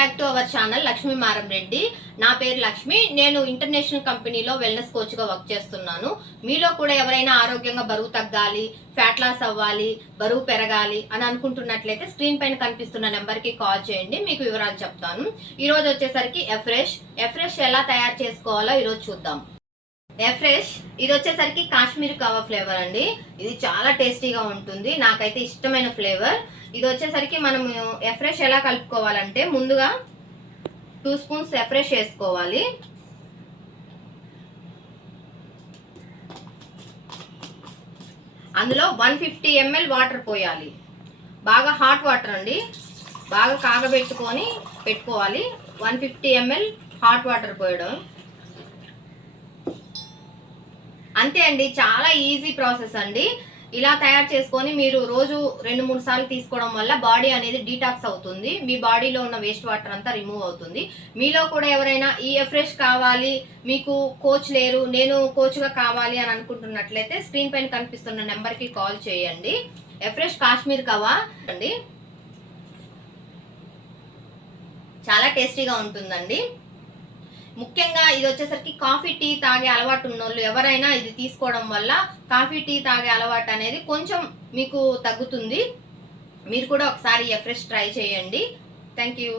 Back to our channel Lakshmi Maramreddy. నా పేరు లక్ష్మి. నేను ఇంటర్నేషనల్ కంపెనీలో వెల్నెస్ కోచ్గా వర్క్ చేస్తున్నాను. మీలో కూడా ఎవరైనా ఆరోగ్యంగా బరువు తగ్గాలి, ఫ్యాట్ లాస్ అవ్వాలి, బరువు పెరగాలి అని అనుకుంటున్నట్లయితే స్క్రీన్ పైన కనిపిస్తున్న నెంబర్కి కాల్ చేయండి, మీకు వివరాలు చెప్తాను. ఈరోజు వచ్చేసరికి ఎఫ్రెష్ ఎలా తయారు చేసుకోవాలో ఈరోజు చూద్దాం. ఎఫ్రెష్ ఇది వచ్చేసరికి కాశ్మీర్ కవా ఫ్లేవర్ అండి. ఇది చాలా టేస్టీగా ఉంటుంది, నాకైతే ఇష్టమైన ఫ్లేవర్. ఇది వచ్చేసరికి మనం ఎఫ్రెష్ ఎలా కలుపుకోవాలంటే ముందుగా 2 స్పూన్స్ ఎఫ్రెష్ వేసుకోవాలి. అందులో 150 ml వాటర్ పోయాలి. బాగా హాట్ వాటర్ అండి, బాగా కాగబెట్టుకొని పెట్టుకోవాలి. 150 ml హాట్ వాటర్ పోయడం అంతే అండి. చాలా ఈజీ ప్రాసెస్ అండి. ఇలా తయారు చేసుకొని మీరు రోజు 2-3 సార్లు తీసుకోవడం వల్ల బాడీ అనేది డీటాక్స్ అవుతుంది, మీ బాడీలో ఉన్న వేస్ట్ వాటర్ అంతా రిమూవ్ అవుతుంది. మీలో కూడా ఎవరైనా ఈ ఎఫ్రెష్ కావాలి, మీకు కోచ్ లేరు, నేను కోచ్గా కావాలి అని అనుకుంటున్నట్లయితే స్క్రీన్ పైన కనిపిస్తున్న నెంబర్కి కాల్ చేయండి. ఎఫ్రెష్ కాశ్మీర్ కవా అండి, చాలా టేస్టీగా ఉంటుందండి. ముఖ్యంగా ఇది వచ్చేసరికి కాఫీ టీ తాగే అలవాటు ఉన్నోళ్ళు ఎవరైనా ఇది తీసుకోవడం వల్ల కాఫీ టీ తాగే అలవాటు అనేది కొంచెం మీకు తగ్గుతుంది. మీరు కూడా ఒకసారి ఎఫ్రెష్ ట్రై చేయండి. Thank you.